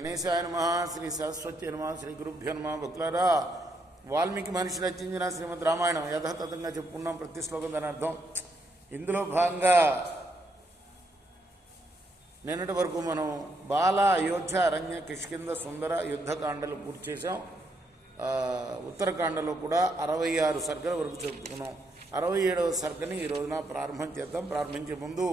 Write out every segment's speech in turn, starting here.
గణేశాయ నమః, శ్రీ సరస్వతి నమః, శ్రీ గురుభ్యో నమః. భక్తులారా, వాల్మీకి మహర్షి రచించిన శ్రీమద్ రామాయణం యథాతథంగా చెప్పుకున్నాం. ప్రతి శ్లోకం దాని అర్థం. ఇందులో భాగంగా నిన్నటి వరకు మనం బాల, అయోధ్య, అరణ్య, కిష్కింద, సుందర యుద్ధకాండలు పూర్తి చేసాం. ఉత్తరకాండలో కూడా 66 సర్గల వరకు చెప్పుకున్నాం. 67వ సర్గని ఈ రోజున ప్రారంభం చేద్దాం. ప్రారంభించే ముందు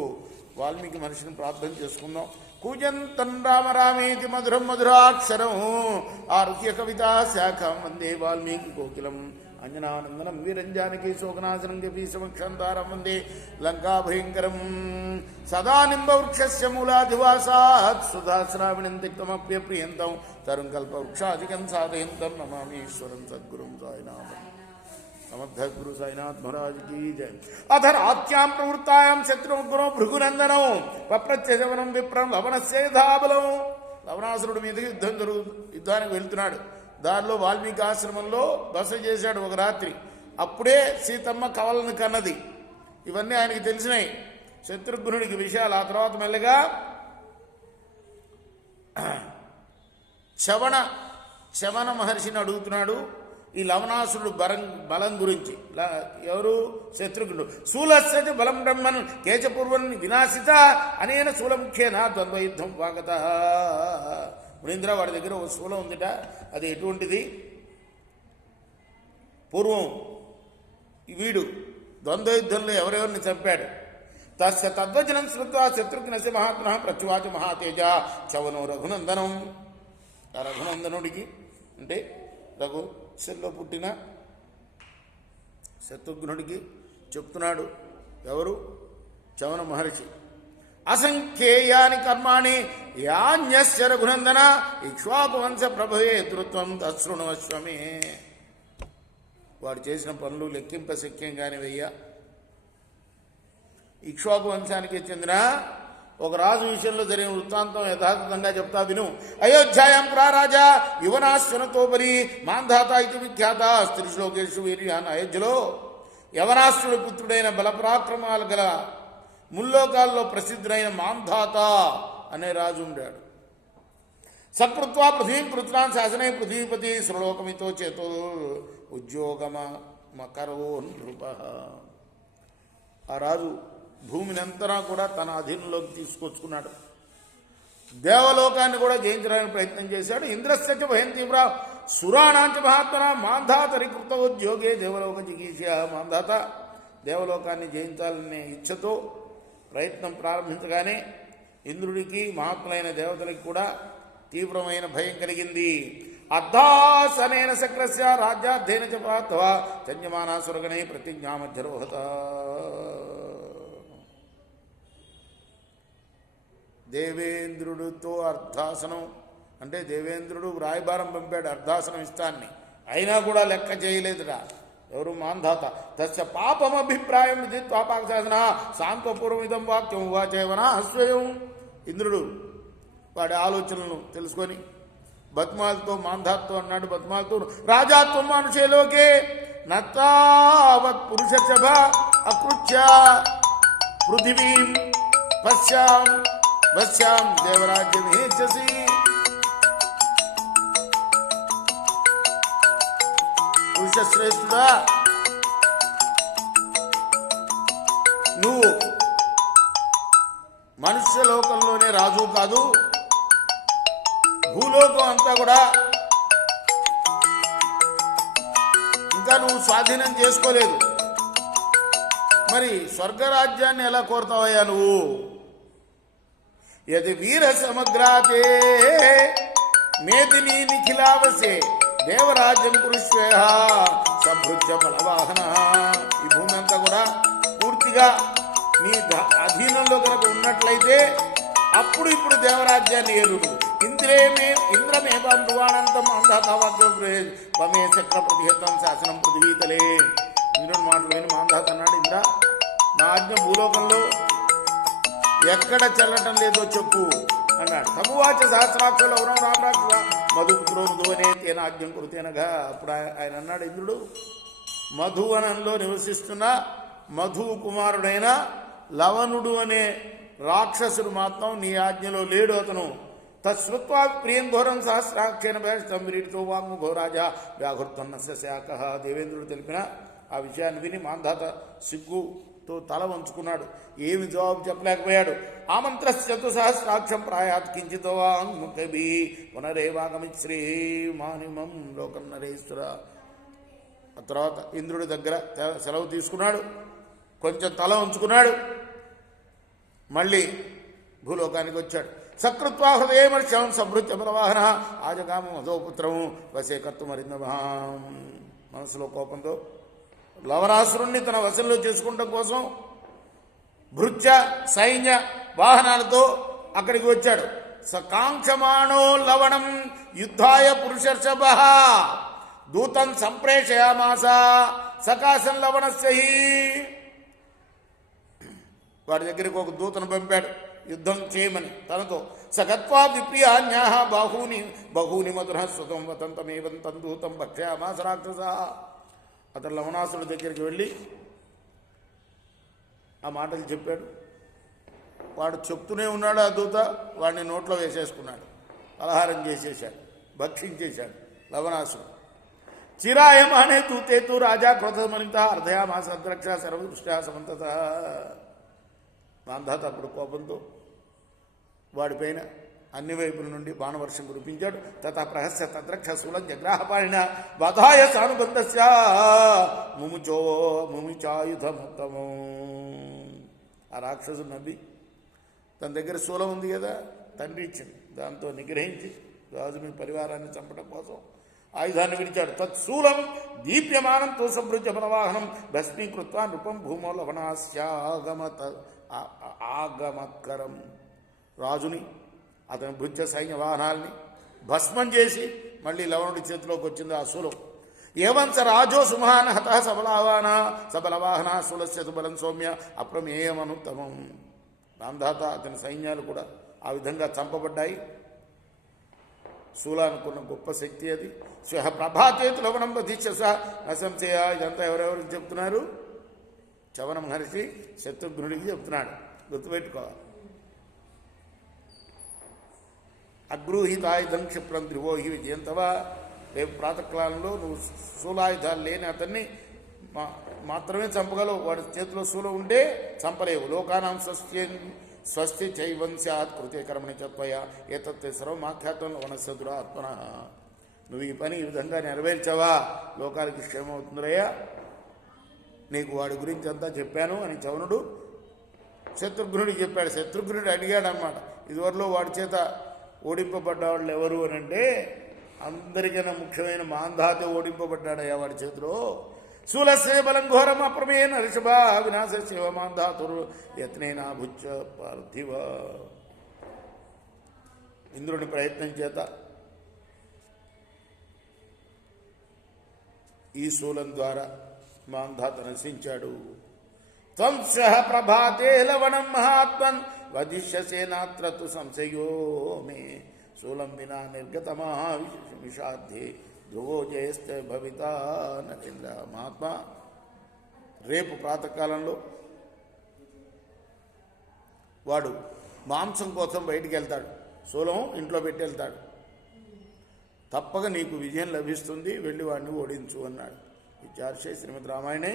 వాల్మీకి మహర్షిని ప్రార్థన చేసుకుందాం. కూజంతం రామ రామేతి మధురం మధురాక్షరం ఆరుహ్య కవితా శాఖం వందే వాల్మీకి కోకిలం అంజనానందనం వీరంజానకి శోకనాశనం కపీశమక్షంతారం వందే లంకా భయంకరం సదా నింబవృక్షస్య మూలాధివాసాత్ సుధాశ్రావిణం తిక్తమప్యప్రియంతం తరుం కల్పవృక్షాధికం సాధయంతం నమామీశ్వరం సద్గురుం సాయినాథం. సమర్థ గురు సాయినాథ్ మహారాజ్ की जय. అధరాత్యాం ప్రవృత్తాయాం శత్రుగ్రో భృగునందనం పప్రత్యజవనం విప్రం లవణస్య ధాబలం. లవణాసురుడు మీదకి యుద్ధానికి వెళ్తున్నాడు. దారిలో వాల్మీకి ఆశ్రమంలో బస చేశాడు ఒక రాత్రి. అప్పుడే సీతమ్మ కవలను కన్నది. ఇవన్నీ ఆయనకి తెలిసినాయి, శత్రుఘ్నుడికి విషయాలు. ఆ తర్వాత మెల్లగా చవన మహర్షిని అడుగుతున్నాడు ఈ లవణాసురుడు బలం గురించి. ఎవరు? శత్రుఘ్నుడు. శూలస్య బలం బ్రహ్మన్ కేచపూర్వన్ వినాశిత అనేన శూలముఖ్యేన ద్వంద్వయుద్ధం వాగత. మునీంద్ర, వాడి దగ్గర ఒక శూలం ఉందిట. అది ఎటువంటిది? పూర్వం వీడు ద్వంద్వయుద్ధంలో ఎవరెవరిని చంపాడు. తస్య తద్వచనం శ్రుత్వా శత్రుఘ్నస్య మహాత్మః ప్రత్యువాచ మహాతేజ చవనో రఘునందనం. ఆ రఘునందనుడికి అంటే రఘుశల్లో పుట్టిన శత్రుఘ్నుడికి చెప్తున్నాడు. ఎవరు? చవన మహర్షి. అసంఖ్యేయాని కర్మాణి యాన్యస్య రఘునందన ఇక్ష్వాకు వంశ ప్రభవే ధృత్వం తశృణవశ్వమే. వాడు చేసిన పనులు లెక్కింపశక్యం కాని వెయ్య. ఇక్ష్వాకు వంశానికి చెందిన ఒక రాజు విషయంలో జరిగిన వృత్తాంతం యథాతథంగా చెప్తా విను. అయోధ్యాయాం ప్రారాజా యువనాశ్వనతోపరి మాంధాత ఇది విఖ్యాత స్త్రీశ్లోకేషు వీర్యాన్. అయోధ్యలో యవనాశ్వనుడి పుత్రుడైన బలపరాక్రమాలు గల ముల్లోకాల్లో ప్రసిద్ధుడైన మాంధాత అనే రాజు ఉండాడు. సకృత్వా పృథ్వీం కృత్వాన్ శాసనే పృథ్వీపతి శ్రలోకమితో చేతో ఉద్యోగమకరో నృప. ఆ రాజు భూమినంతనా కూడా తన అధీనంలోకి తీసుకొచ్చుకున్నాడు. దేవలోకాన్ని కూడా జయించడానికి ప్రయత్నం చేశాడు. ఇంద్రశ్చ భయం తీవ్ర సురాణాంచ మహాత్మన మాంధాతరి కృత ఉద్యోగే దేవలోక జిగీష. మాంధాత దేవలోకాన్ని జయించాలనే ఇచ్ఛతో ప్రయత్నం ప్రారంభించగానే ఇంద్రుడికి మహాత్ములైన దేవతలకి కూడా తీవ్రమైన భయం కలిగింది. అర్ధాసనేన శక్రస్య రాజ్యార్థేన చ పార్థవ చన్యమానాసురగణే ప్రతిజ్ఞామధ్యరోహత. దేవేంద్రుడితో అర్ధాసనం అంటే దేవేంద్రుడు రాయబారం పంపాడు అర్ధాసనం ఇస్తాన్ని. అయినా కూడా లెక్క చేయలేదురా ఎవరు? మాంధాత. తస్య పాపమభిప్రాయం ఇది త్వాపాకశాసన శాంతపూర్వమిదం వాక్యం ఉవాచేవనా అస్వయం. ఇంద్రుడు వాడి ఆలోచనలను తెలుసుకొని బద్మాలతో మాంధాత్తో అన్నాడు. బద్మాలతో రాజాత్వం మనుషేలోకే నత్తావత్ పురుషభ అకృత్య పృథివీం పశ్యాం వశ్యాం దేవరాజ్యమేచ్చసి. పురుషశ్రేష్ఠుడా, నువ్వు మనుష్య లోకంలోనే రాజు కాదు, భూలోకం అంతా కూడా ఇంకా నువ్వు స్వాధీనం చేసుకోలేదు. మరి స్వర్గరాజ్యాన్ని ఎలా కోరుతావయ్యా నువ్వు? యది వీర సమగ్రాతే మేదిని నిఖిలావసే దేవరాజ్యం పురుషేహ సభృత్య బలవాహన. ఈ భూమి అంతా కూడా పూర్తిగా నీ అధీనంలో కనుక ఉన్నట్లయితే అప్పుడు ఇప్పుడు దేవరాజ్యాన్ని ఏలుడు. ఇంద్రమే బంధువానంతం అంధాతమే చక్ర ప్రతిహతం శాసనం పృథివీతలే. ఇంద్రుని మాటలు విని మాంధాత అన్నాడు, ఇంద్ర, నా ఆజ్ఞ భూలోకంలో ఎక్కడ చెల్లటం లేదో చెప్పు అన్నాడు. తమువాచ సహస్రాక్షులు ఎవరం రామరాక్ష మధుపుత్రో మధువనే తేనాజ్ఞం కురుతేనగా. అప్పుడు ఆయన అన్నాడు, ఇంద్రుడు మధువనంలో నివసిస్తున్న మధు కుమారుడైన లవణుడు అనే రాక్షసుడు మాత్రం నీ ఆజ్ఞలో లేడు. అతను తశ్రుత్వా ప్రియం ఘోరం సహస్రాక్షేణ భయస్తం విరీడితో వాంగ్ముఖో రాజా వ్యాఘృత్వన్నస్య శాఖ. దేవేంద్రుడు తెలిపిన ఆ విషయాన్ని విని మాంధాత సిగ్గుతో తల వంచుకున్నాడు. ఏమి జవాబు చెప్పలేకపోయాడు. ఆమంత్రశ్చతు సహస్రాక్షం ప్రాయాత్ కించితో వాంగ్ముఖభి పునరేవాగమి శ్రీమానిమం లోకం నరేశ్వర. ఆ తర్వాత ఇంద్రుడి దగ్గర సెలవు తీసుకున్నాడు. కొంచెం తల ఉంచుకున్నాడు. మళ్ళీ భూలోకానికి వచ్చాడు. సకృత్వా హృదయమర్శం సంభృత్య బలవాహన ఆజగామ మధోపుత్రము వశీకర్తుమరిందమహాం. మనసులో కోపంతో లవణాసురుణ్ణి తన వశంలో చేసుకోవడం కోసం భృత్య సైన్య వాహనాలతో అక్కడికి వచ్చాడు. సకాంక్షమాణో లవణం యుద్ధాయ పురుషర్షభ దూతం సంప్రేషయామాస సకాశం లవణస్య. వాడి దగ్గరికి ఒక దూతను పంపాడు యుద్ధం చేయమని తనతో. సగత్వా విప్రియాన్యా బహూని మధుర స్వతం వతంతమేవం తందూతం భక్ష్యామాస రాక్షస. అతను లవణాసుడి దగ్గరికి వెళ్ళి ఆ మాటలు చెప్పాడు. వాడు చెప్తూనే ఉన్నాడు. ఆ దూత వాడిని నోట్లో వేసేసుకున్నాడు. పలహారం చేసేశాడు, భక్షించేశాడు లవణాసుడు. చిరాయమానే దూతేతు రాజా క్రోధమనిత అర్ధయామాస అద్రక్ష సర్వదృష్ట్యా సమంతత. మాంధాత అప్పుడు కోపంతో వాడిపైన అన్ని వైపుల నుండి బాణవర్షం కురిపించాడు. తథా ప్రహస్య తద్రక్ష శూలం జగ్రాహపాణిన వధాయ సానుబంధస్య ముముచాయుధముత్తమో. ఆ రాక్షసుడు నవ్వి తన దగ్గర శూలం ఉంది కదా, తండ్రి ఇచ్చింది, దాంతో నిగ్రహించి రాజుని పరివారాన్ని చంపడం కోసం ఆయుధాన్ని విడిచాడు. తత్శూలం దీప్యమానం తో సంభృత్య బలవాహనం భస్మీకృత్వా నృపం భూమో లవణాస్యాగమత ఆగమత్కరం. రాజుని అతని భృత్య సైన్య వాహనాల్ని భస్మం చేసి మళ్ళీ లవణుడి చేతిలోకి వచ్చింది ఆ శూలం. ఏవంచ రాజో సుమహాన హత సబలవాహన శూలస్య బలం సౌమ్య అప్రమేయమనుత్తమం. మాంధాత అతని సైన్యాలు కూడా ఆ విధంగా చంపబడ్డాయి. శూలానుకున్న గొప్ప శక్తి అది. స్వహ ప్రభాతేతు లవణం వధిష్య నశంశయ. ఇదంతా ఎవరెవరికి చెప్తున్నారు? చవన మహర్షి శత్రుఘ్నుడికి చెప్తున్నాడు. గుర్తుపెట్టుకోవాలి. అగ్రూహితాయుధం క్షిప్రం ధ్రువోహి విజయంతవా. రేపు ప్రాతకాలంలో నువ్వు శూలాయుధాలు లేని అతన్ని మాత్రమే చంపగలవు. వాడి చేతిలో శూలం ఉంటే చంపలేవు. లోకానాం స్వస్తి చైవం స్యాత్ కృతే కర్మణి చత్వయ ఏతత్ సర్వమాఖ్యాతం వనస్య దురాత్మన. నువ్వు ఈ పని ఈ విధంగా నెరవేర్చావా లోకాలకి క్షేమం అవుతుందరయ్యా. నీకు వాడి గురించి అంతా చెప్పాను అని చవనుడు శత్రుఘ్నుడికి చెప్పాడు. శత్రుఘ్నుడు అడిగాడు అన్నమాట, ఇదివరలో వాడి చేత ఓడింపబడ్డవాళ్ళు ఎవరు అని అంటే అందరికైనా ముఖ్యమైన మాంధాత ఓడింపబడ్డాడయ్యా వాడి చేతిలో. శూలస్య బలం ఘోరం అప్రమేణ ఋషభ వినాశస్య మాంధాతురు యత్నేనా భుచ్చ పార్థివ. ఇంద్రుని ప్రయత్నం చేత ఈ శూలం ద్వారా మాంధాత నశించాడు. త్వంసః ప్రభాతే లవణం మహాత్మన్ వధిష్యసేనాత్ర తు సంశయో మే శూలం వినా నిర్గతమా విషాద్ధే ధ్రువో జయస్తే భవితా నరేంద్ర. మహాత్మా, రేపు ప్రాతకాలంలో వాడు మాంసం కోసం బయటికి వెళ్తాడు. శూలం ఇంట్లో పెట్టి వెళ్తాడు. తప్పక నీకు విజయం లభిస్తుంది, వెళ్ళి వాడిని ఓడించు అన్నాడు. విచార్షే శ్రీమద్ రామాయణే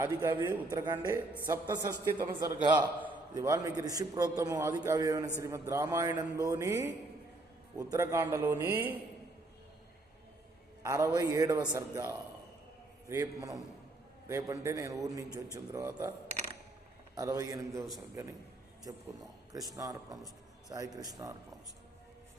ఆదికావ్యే ఉత్తరకాండే సప్తషష్ఠితమ సర్గ. ఇది వాల్మీకి ఋషి ప్రోక్తము ఆదికావ్యమైన శ్రీమద్ రామాయణంలోని ఉత్తరకాండలోని 67వ సర్గ. రేపంటే నేను ఊరి నుంచి వచ్చిన తర్వాత 68వ సర్గని చెప్పుకుందాం. కృష్ణార్పణ. సాయి కృష్ణార్పణ.